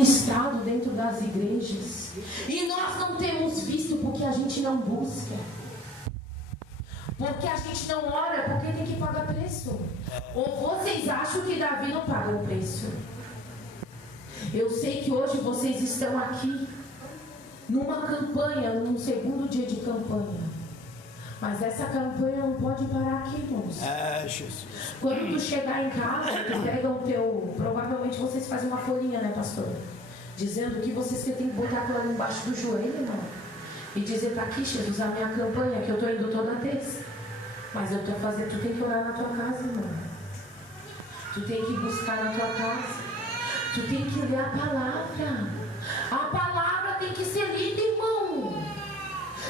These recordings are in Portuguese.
ministrado dentro das igrejas. E nós não temos visto porque a gente não busca. Porque a gente não ora, porque tem que pagar preço. Ou vocês acham que Davi não paga o preço? Eu sei que hoje vocês estão aqui numa campanha, num segundo dia de campanha. Mas essa campanha não pode parar aqui, irmãos. Jesus. Quando tu chegar em casa, tu pega o teu... Provavelmente vocês fazem uma folhinha, né, pastor? Dizendo que vocês têm que botar aquela embaixo do joelho, irmão. E dizer, tá aqui, Jesus, a minha campanha, que eu estou indo toda terça. Mas eu estou fazendo, tu tem que orar na tua casa, irmão. Tu tem que buscar na tua casa. Tu tem que ler a palavra. A palavra tem que ser lida, irmão.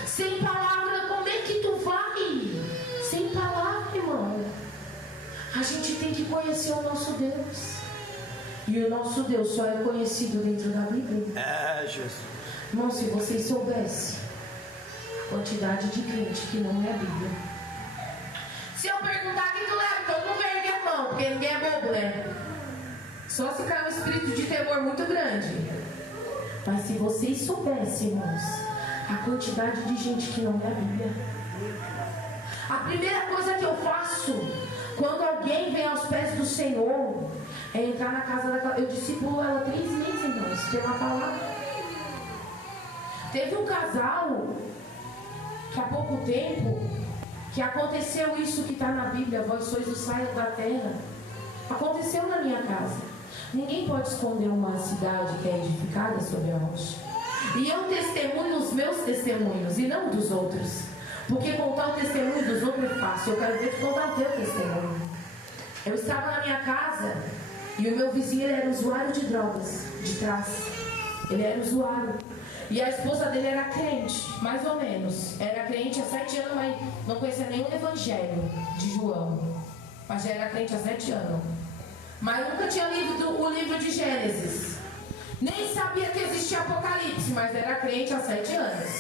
Sem palavra, como é que tu vai? Sem palavra, irmão. A gente tem que conhecer o nosso Deus. E o nosso Deus só é conhecido dentro da Bíblia. Jesus. Irmão, se vocês soubessem a quantidade de crente que não é a Bíblia. Se eu perguntar que tu leva, todo mundo vai erguer a mão, porque ninguém é bobo, né? Só se cair um espírito de temor muito grande. Mas se vocês soubessem, irmãos, a quantidade de gente que não lê a Bíblia. A primeira coisa que eu faço quando alguém vem aos pés do Senhor é entrar na casa daquela... Eu discipulo ela 3 meses, irmãos, pela palavra. Teve um casal que há pouco tempo que aconteceu isso que está na Bíblia, vós sois o sal da terra. Aconteceu na minha casa. Ninguém pode esconder uma cidade que é edificada sobre a rocha. E eu testemunho os meus testemunhos e não dos outros. Porque contar o testemunho dos outros é fácil. Eu quero ver tu contar o teu testemunho. Eu estava na minha casa e o meu vizinho ele era usuário de drogas, de trás. Ele era usuário. E a esposa dele era crente, mais ou menos. Era crente há 7 anos, mas não conhecia nenhum evangelho de João. Mas já era crente há 7 anos. Mas nunca tinha lido o livro de Gênesis. Nem sabia que existia Apocalipse, mas era crente há 7 anos.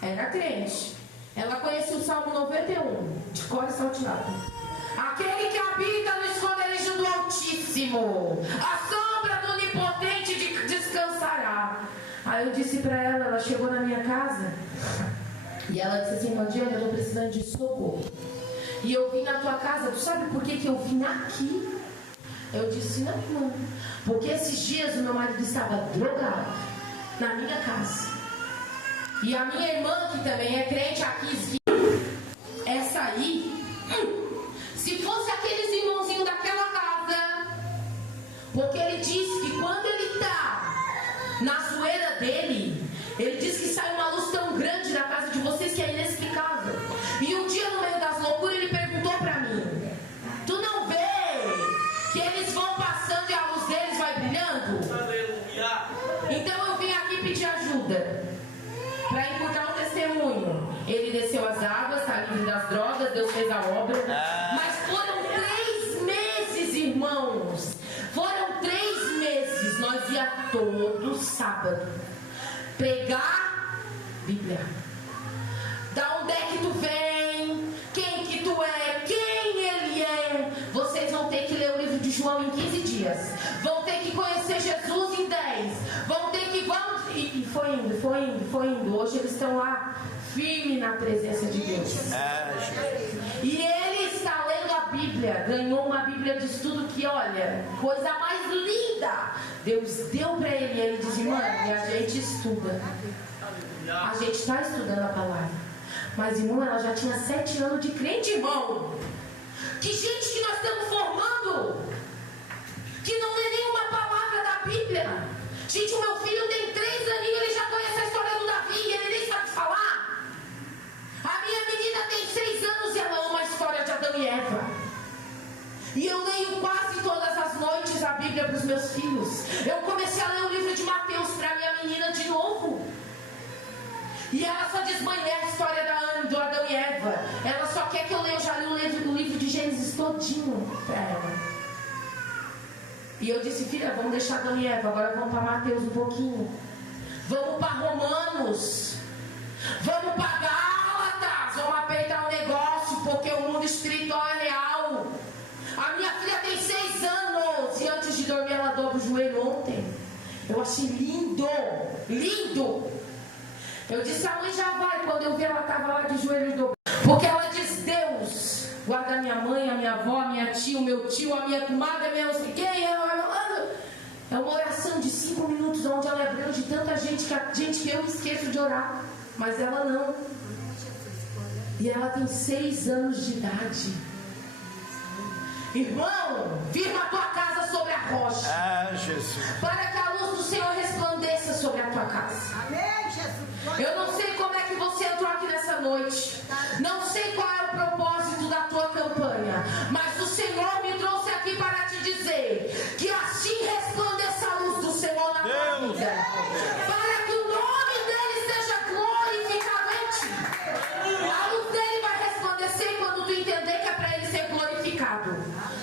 Era crente. Ela conhecia o Salmo 91, de cor e salteado. Aquele que habita no esconderijo do Altíssimo, a sombra do Onipotente descansará. Aí eu disse para ela, ela chegou na minha casa, e ela disse assim, Mandiana, eu estou precisando de socorro. E eu vim na tua casa, tu sabe por que eu vim aqui? Eu disse, não, irmão, porque esses dias o meu marido estava drogado na minha casa. E a minha irmã, que também é crente, aqui, essa aí, se fosse aqueles irmãozinhos daquela casa, porque ele disse que quando ele está na zoeira dele, ele diz que sai uma luz tão grande na casa de vocês que é inexplicável. E um dia no meio das loucuras ele perguntou para mim, tu não vê que eles vão passando e a luz deles vai brilhando? Aleluia. Então eu vim aqui pedir ajuda para encurtar o testemunho. Ele desceu as águas, está livre das drogas, Deus fez a obra. Mas foram 3 meses, irmãos. Foram 3 meses. Nós ia todo sábado pregar Bíblia. Da onde é que tu vem? Quem que tu é? Quem ele é? Vocês vão ter que ler o livro de João em 15 dias. Vão ter que conhecer Jesus em 10. Vão ter que... E foi indo. Hoje eles estão lá, firme na presença de Deus. E ele está lendo a Bíblia. Ganhou uma Bíblia de estudo que, olha, coisa mais linda. Deus deu para ele. E ele diz, irmã, e a gente estuda. A gente está estudando a palavra. Mas, irmão, ela já tinha 7 anos de crente, irmão. Que gente que nós estamos formando, que não lê nenhuma palavra da Bíblia. Gente, o meu filho tem 3 aninhos, ele já conhece a história do Davi e ele nem sabe falar. A minha menina tem 6 anos e ela ama a história de Adão e Eva. E eu leio quase todas as noites a Bíblia para os meus filhos. Eu comecei a ler o livro de Mateus para minha menina de novo. E ela só diz, mãe, é a história do Adão e Eva. Ela só quer que eu leia, eu já li o livro de Gênesis todinho para ela. E eu disse, filha, vamos deixar Adão e Eva, agora vamos para Mateus um pouquinho. Vamos para Romanos. Vamos para Gálatas. Vamos apertar o negócio, porque o mundo espiritual é real. A minha filha tem 6 anos. E antes de dormir ela dobra o joelho ontem. Eu achei lindo, lindo. Eu disse, a mãe já vai. Quando eu vi, ela estava lá de joelhos dobrados. Porque ela diz, Deus, guarda a minha mãe, a minha avó, a minha tia, o meu tio, a minha comadre, a minha não sei quem. É uma oração de 5 minutos, onde ela abrange tanta gente que eu esqueço de orar. Mas ela não. E ela tem 6 anos de idade. Irmão, firma a tua casa sobre a rocha. Jesus. Para que a luz do Senhor resplandeça sobre a tua casa. Amém, Jesus. Eu não sei como é que você entrou aqui nessa noite. Não sei qual é o propósito da tua campanha. Mas o Senhor me trouxe aqui para te dizer que assim resplandeça a luz do Senhor na tua vida. Para que o nome dele seja glorificado em ti. A luz dele vai resplandecer quando tu entender que é para ele ser glorificado.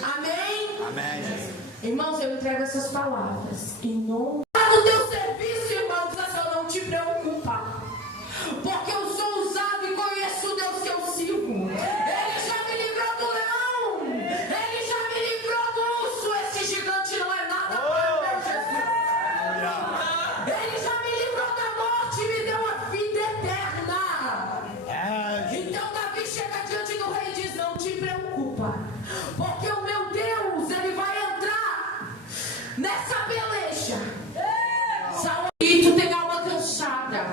Amém? Amém. Irmãos, eu entrego essas palavras em nome do teu serviço, irmãos. Essa não te preocupa, porque eu sou usado e conheço o Deus que eu sirvo. Ele já me livrou do leão, ele já me livrou do urso. Esse gigante não é nada para o meu Jesus. Ele já me livrou da morte e me deu a vida eterna. Então Davi chega diante do rei e diz, não te preocupa, porque o meu Deus, ele vai entrar nessa peleja. E tu tem alma cansada,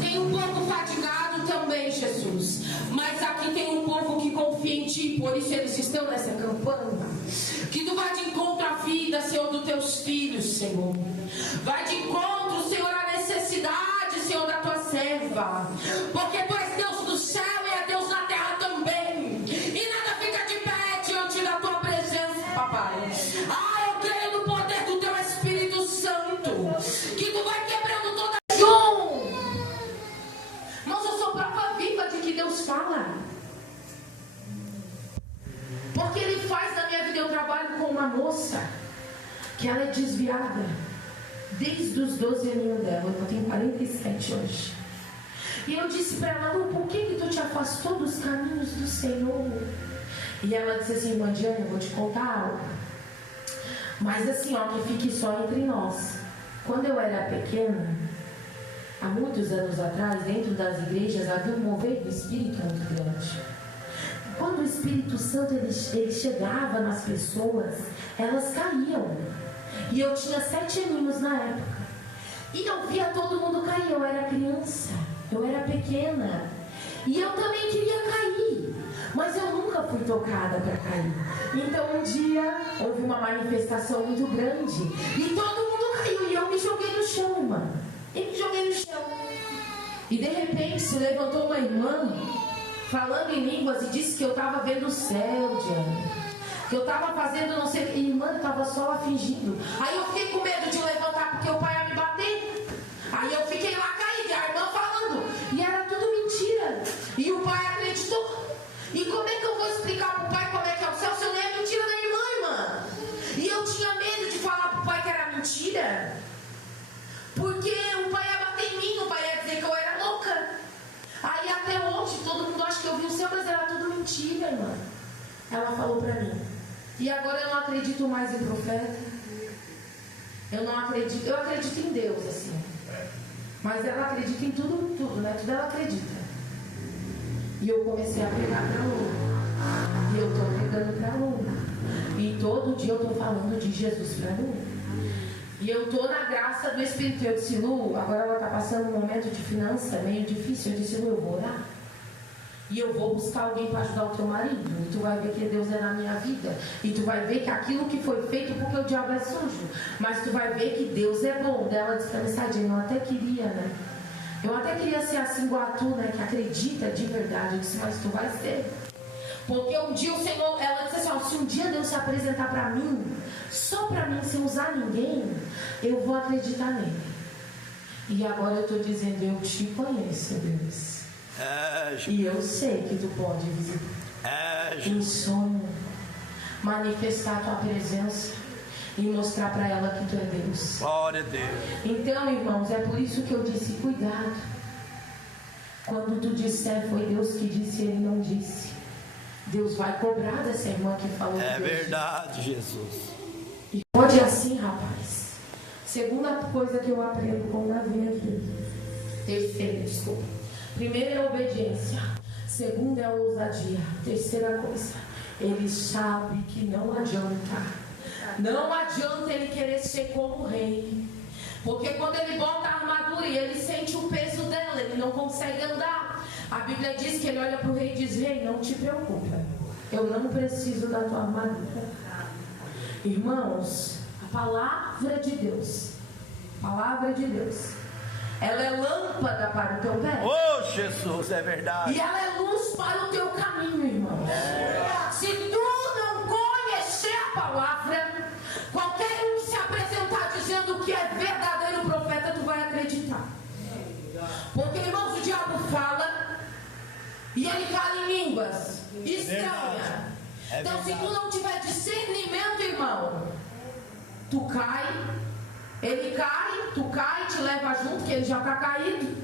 tem um povo fatigado também, Jesus. Mas aqui tem um povo que confia em ti, por isso eles estão nessa campanha. Que tu vai de encontro à vida, Senhor, dos teus filhos, Senhor. Vai de encontro, Senhor, à necessidade, Senhor, da tua serva. Porque tu és Deus do céu e é Deus na terra também. E nada fica de pé diante da tua presença, papai. Eu creio no poder do teu Espírito Santo, que tu vai quebrando toda Mas eu sou prova viva de que Deus fala. Porque ele faz na minha vida. Eu trabalho com uma moça que ela é desviada desde os 12 aninhos dela. Eu tenho 47 hoje. E eu disse para ela, por que tu te afastou dos caminhos do Senhor? E ela disse assim, irmã Diana, eu vou te contar algo. Mas assim, que fique só entre nós. Quando eu era pequena, há muitos anos atrás, dentro das igrejas, havia um mover do Espírito muito grande. Quando o Espírito Santo ele chegava nas pessoas, elas caíam. E eu tinha 7 aninhos na época. E eu via todo mundo cair. Eu era criança, eu era pequena. E eu também queria cair. Mas eu nunca fui tocada para cair. Então um dia houve uma manifestação muito grande. E todo mundo caiu. E eu me joguei no chão, irmã. Eu me joguei no chão. E de repente se levantou uma irmã falando em línguas e disse que eu estava vendo o céu, Diana. Que eu estava fazendo não sei o que. E irmã, eu estava só lá fingindo. Aí eu fiquei com medo de levantar porque o pai ia me bater. Aí eu fiquei lá caída, a irmã falando. E era tudo mentira. E o pai acreditou. E como é que eu vou explicar pro pai como é que é o céu se eu nem é mentira da irmã? E eu tinha medo de falar pro pai que era mentira. Porque o pai ia bater em mim, o pai ia dizer que eu era louca. Aí até hoje todo mundo acha que eu vi o céu, mas era tudo mentira, irmã. Ela falou pra mim. E agora eu não acredito mais em profeta. Eu não acredito. Eu acredito em Deus, assim. Mas ela acredita em tudo, né? Tudo ela acredita. E eu comecei a pregar para aluno. E eu estou pregando para aluno. E todo dia eu estou falando de Jesus para aluno. E eu estou na graça do Espírito. Eu disse, Lu, agora ela está passando um momento de finança meio difícil. Eu disse, Lu, eu vou orar. E eu vou buscar alguém para ajudar o teu marido. E tu vai ver que Deus é na minha vida. E tu vai ver que aquilo que foi feito, porque o diabo é sujo. Mas tu vai ver que Deus é bom. Ela disse para mim, Sadinha, eu até queria, né? Eu até queria ser assim igual a tu, né? Que acredita de verdade. Eu disse, mas tu vai ser. Porque um dia o Senhor, ela disse assim, se um dia Deus se apresentar para mim, só para mim, sem usar ninguém, eu vou acreditar nele. E agora eu estou dizendo, eu te conheço, Deus. E eu sei que tu pode visitar em sonho, manifestar a tua presença e mostrar para ela que tu é Deus. Glória a Deus. Então, irmãos, é por isso que eu disse, cuidado. Quando tu disser foi Deus que disse, ele não disse. Deus vai cobrar dessa irmã que falou. É verdade, Jesus. E pode assim, rapaz. Segunda coisa que eu aprendo com Davi aqui. Terceira, desculpa. Primeira é a obediência. Segunda é a ousadia. Terceira coisa, ele sabe que não adianta. Não adianta ele querer ser como o rei. Porque quando ele bota a armadura e ele sente o peso dela, ele não consegue andar. A Bíblia diz que ele olha para o rei e diz: rei, não te preocupa, eu não preciso da tua armadura. Irmãos, a palavra de Deus, ela é lâmpada para o teu pé. Oh, Jesus, é verdade. E ela é luz para o teu caminho, irmão. Se tu não conhecer a palavra, qualquer um que se apresentar dizendo que é verdadeiro profeta, tu vai acreditar. Porque, irmãos, o diabo fala e ele fala em línguas estranhas. Então, se tu não tiver discernimento, irmão, tu cai, ele cai, tu cai, te leva junto, que ele já está caído.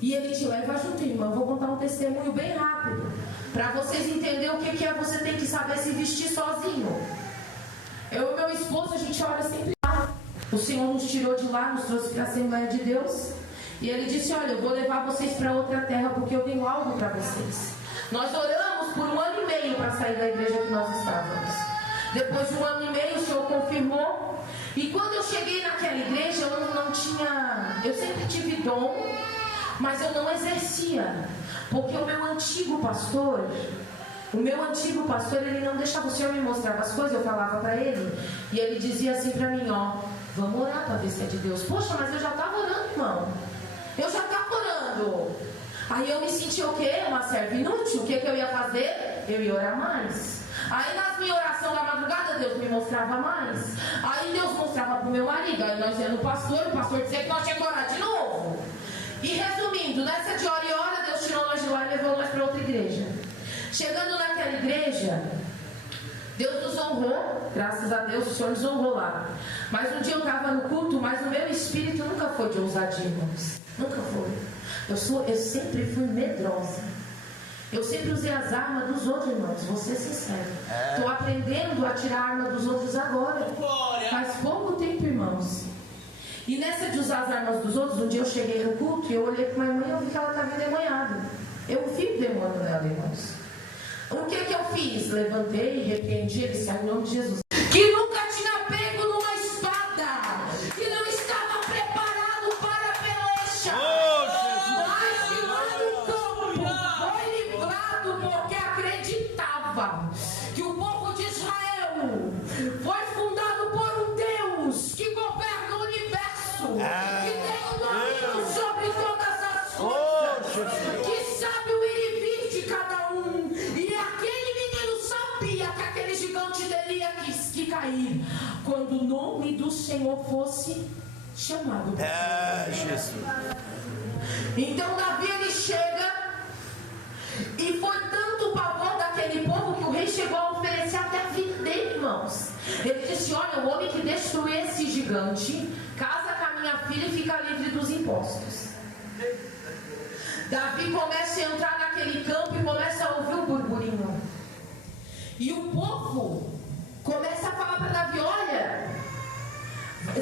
E ele te leva junto, irmão. Vou contar um testemunho bem rápido, para vocês entenderem o que é você ter que saber se vestir sozinho. Eu e meu esposo, a gente ora sempre lá. O Senhor nos tirou de lá, nos trouxe para a Assembleia de Deus. E Ele disse: olha, eu vou levar vocês para outra terra, porque eu tenho algo para vocês. Nós oramos por 1 ano e meio para sair da igreja que nós estávamos. Depois de 1 ano e meio, o Senhor confirmou. E quando eu cheguei naquela igreja, eu não tinha... Eu sempre tive dom, mas eu não exercia. Porque o meu antigo pastor, ele não deixava. O Senhor me mostrava as coisas, eu falava para ele, e ele dizia assim para mim: ó, vamos orar para ver se é de Deus. Poxa, mas eu já estava orando, irmão. Eu já estava orando. Aí eu me senti o quê? Uma serva inútil. O que eu ia fazer? Eu ia orar mais. Aí nas minhas orações da madrugada, Deus me mostrava mais. Aí Deus mostrava para o meu marido. Aí nós íamos no pastor, o pastor dizia que nós tínhamos que orar de novo. E resumindo, nessa de hora e hora, Deus tirou nós de lá e levou nós para outra igreja. Chegando naquela igreja, Deus nos honrou, graças a Deus, o Senhor nos honrou lá. Mas um dia eu estava no culto, mas o meu espírito nunca foi de ousadia, irmãos. Nunca foi. Eu sempre fui medrosa. Eu sempre usei as armas dos outros, irmãos. Vou ser sincero. Estou aprendendo a tirar a arma dos outros agora. Faz pouco tempo, irmãos. E nessa de usar as armas dos outros, um dia eu cheguei no culto e eu olhei para uma irmã e eu vi que ela estava endemoniada. Eu vi o demônio nela, irmãos. O que eu fiz? Levantei e repreendi, ele saiu em nome de Jesus. Que nunca tinha pego numa espada, que não estava preparado para a peleja. Mas que lá no campo foi livrado porque acreditava que o povo de Israel foi fundado por um Deus que governa o universo, que tem o domínio sobre todas as coisas, que sabe o ir e vir de cada um. E aquele menino sabia que aquele gigante teria que cair quando o nome do Senhor fosse chamado. Jesus. Então Davi, ele chega, e foi tanto o pavor daquele povo que o rei chegou a oferecer até a vida dele, irmãos. Ele disse: olha, o homem que destruir esse gigante casa com a minha filha e fica livre dos impostos. Davi começa a entrar naquele campo e começa a ouvir um burburinho. E o povo começa a falar para Davi: olha,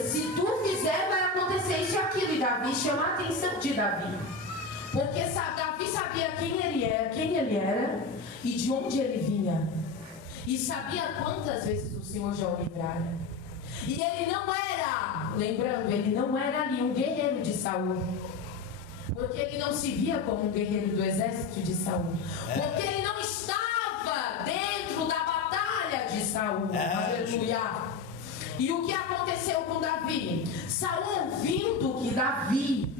se tu fizer, vai acontecer isso e aquilo. E Davi chama a atenção de Davi, porque Davi sabia quem ele era e de onde ele vinha, e sabia quantas vezes o Senhor já o livrara. E ele não era, lembrando, ele não era ali um guerreiro de Saul, porque ele não se via como um guerreiro do exército de Saul, porque ele não estava dentro da batalha de Saul. Aleluia. E o que aconteceu com Davi? Saul, ouvindo que Davi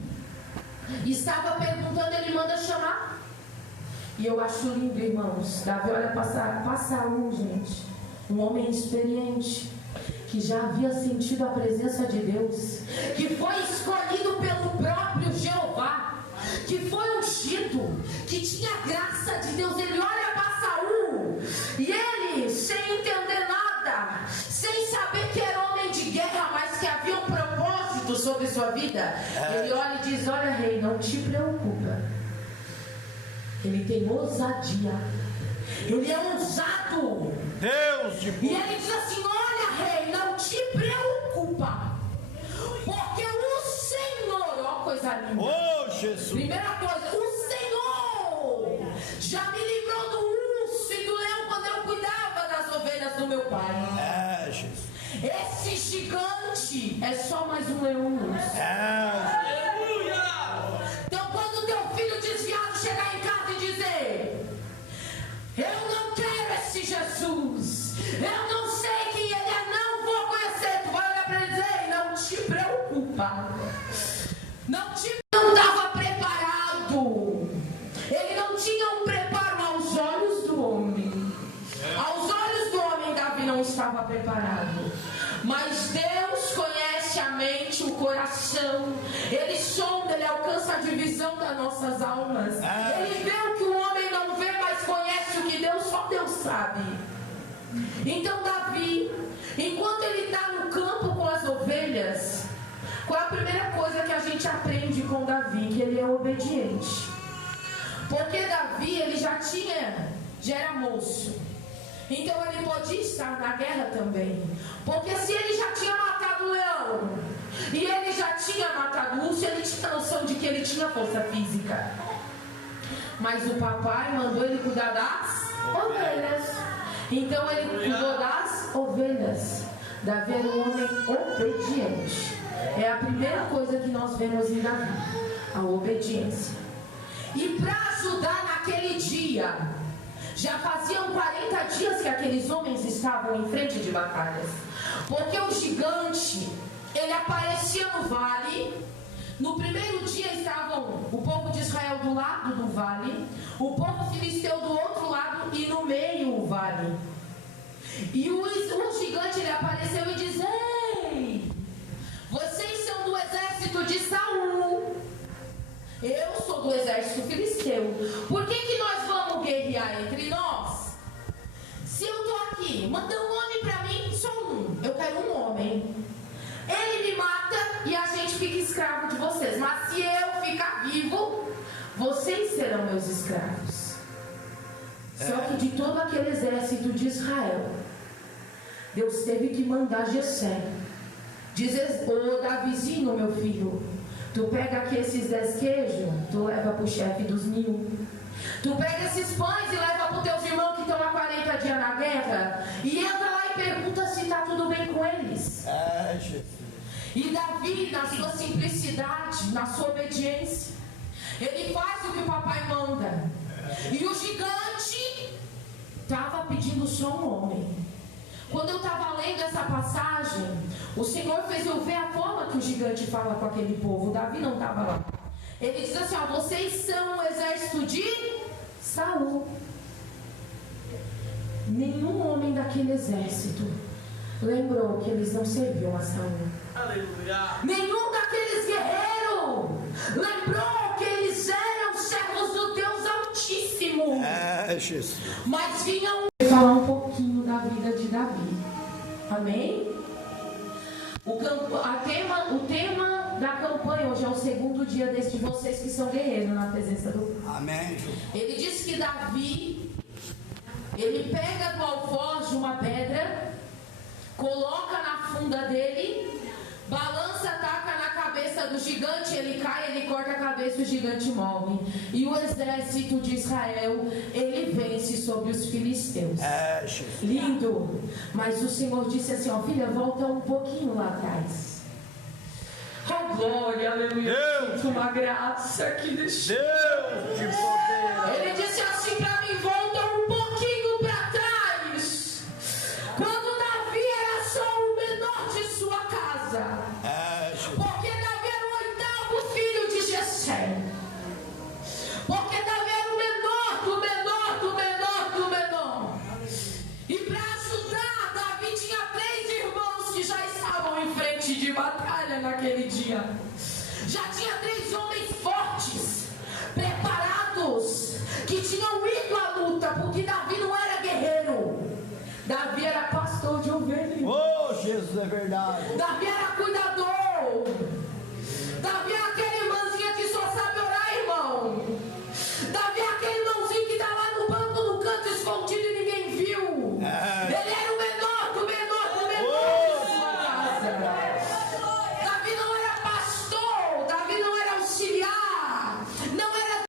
estava perguntando, ele manda chamar. E eu acho lindo, irmãos. Davi olha para Saul, gente, um homem experiente, que já havia sentido a presença de Deus, que foi escolhido pelo próprio Jeová, que foi ungido, que tinha graça de Deus. Ele olha para Saul e ele, sem entender nada, sem saber que era homem de guerra, mas que havia um propósito sobre sua vida, ele olha e diz: olha, rei, não te preocupa. Ele tem ousadia, ele é ousado. Deus de... E ele diz assim: olha, rei, não te preocupa. linda. Oh, Jesus. Primeira coisa, o Senhor já me livrou do urso e do leão quando eu cuidava das ovelhas do meu pai. É, Jesus. Esse gigante é só mais um leão. Aleluia. Então quando teu filho desviado chegar em casa e dizer: eu não quero esse Jesus, eu não sei quem ele é, não vou conhecer, tu vai olhar para ele e dizer: não te preocupa, não estava preparado, ele não tinha um preparo aos olhos do homem. Aos olhos do homem Davi não estava preparado, mas Deus conhece a mente, o coração, ele sonda, ele alcança a divisão das nossas almas, ele vê o que o homem não vê, mas conhece o que Deus, só Deus sabe. Então Davi, enquanto ele está no campo com as ovelhas, qual é a primeira coisa que a gente aprende com Davi? Que ele é obediente. Porque Davi, ele já era moço, então ele podia estar na guerra também. Porque se ele já tinha matado o leão e ele já tinha matado o urso, ele tinha noção de que ele tinha força física. Mas o papai mandou ele cuidar das ovelhas. Então ele cuidou das ovelhas. Davi era um homem obediente. É a primeira coisa que nós vemos em Davi, a obediência. E para ajudar naquele dia, já faziam 40 dias que aqueles homens estavam em frente de batalhas. Porque o gigante, ele aparecia no vale. No primeiro dia estavam o povo de Israel do lado do vale, o povo filisteu do outro lado e no meio o vale. E o gigante, ele apareceu e diz: ei, vocês são do exército de Saul, eu sou do exército filisteu, por que nós vamos guerrear entre nós? Se eu estou aqui, manda um homem para mim, só um, eu quero um homem. Ele me mata e a gente fica escravo de vocês, mas se eu ficar vivo, vocês serão meus escravos. Só que de todo aquele exército de Israel, Deus teve que mandar Jessé dizer: ô Davizinho, meu filho, tu pega aqui esses 10 queijos, tu leva para o chefe dos 1000. Tu pega esses pães e leva para os teus irmãos que estão há 40 dias na guerra, e entra lá e pergunta se está tudo bem com eles. E Davi, na sua simplicidade, na sua obediência, ele faz o que o papai manda. E o gigante estava pedindo só um homem. Quando eu estava lendo essa passagem, o Senhor fez eu ver a forma que o gigante fala com aquele povo. Davi não estava lá. Ele diz assim: ó, vocês são o exército de Saul. Nenhum homem daquele exército lembrou que eles não serviam a Saul. Aleluia. Nenhum daqueles guerreiros lembrou que eles eram servos do Deus Altíssimo. Jesus. Mas vinham falar um pouquinho da vida de Davi. Amém? O tema da campanha hoje é o segundo dia de vocês que são guerreiros na presença do Pai. Amém. Ele diz que Davi, ele pega do alforje uma pedra, coloca na funda dele, balança, taca na cabeça do gigante, ele cai, ele corta a cabeça, o gigante morre. E o exército de Israel, ele vence sobre os filisteus. Lindo. Mas o Senhor disse assim: ó, filha, volta um pouquinho lá atrás. Oh, glória, aleluia. Sinto uma graça aqui neste Deus de poder. Ele disse assim para mim: volta um pouquinho para trás. Quando Davi era só o menor de sua casa. Porque Davi era o 8º filho de Jessé. Porque Davi era o menor do menor do menor do menor. E para ajudar, Davi tinha 3 irmãos que já estavam em frente de batalha naquele dia. Já tinha 3 homens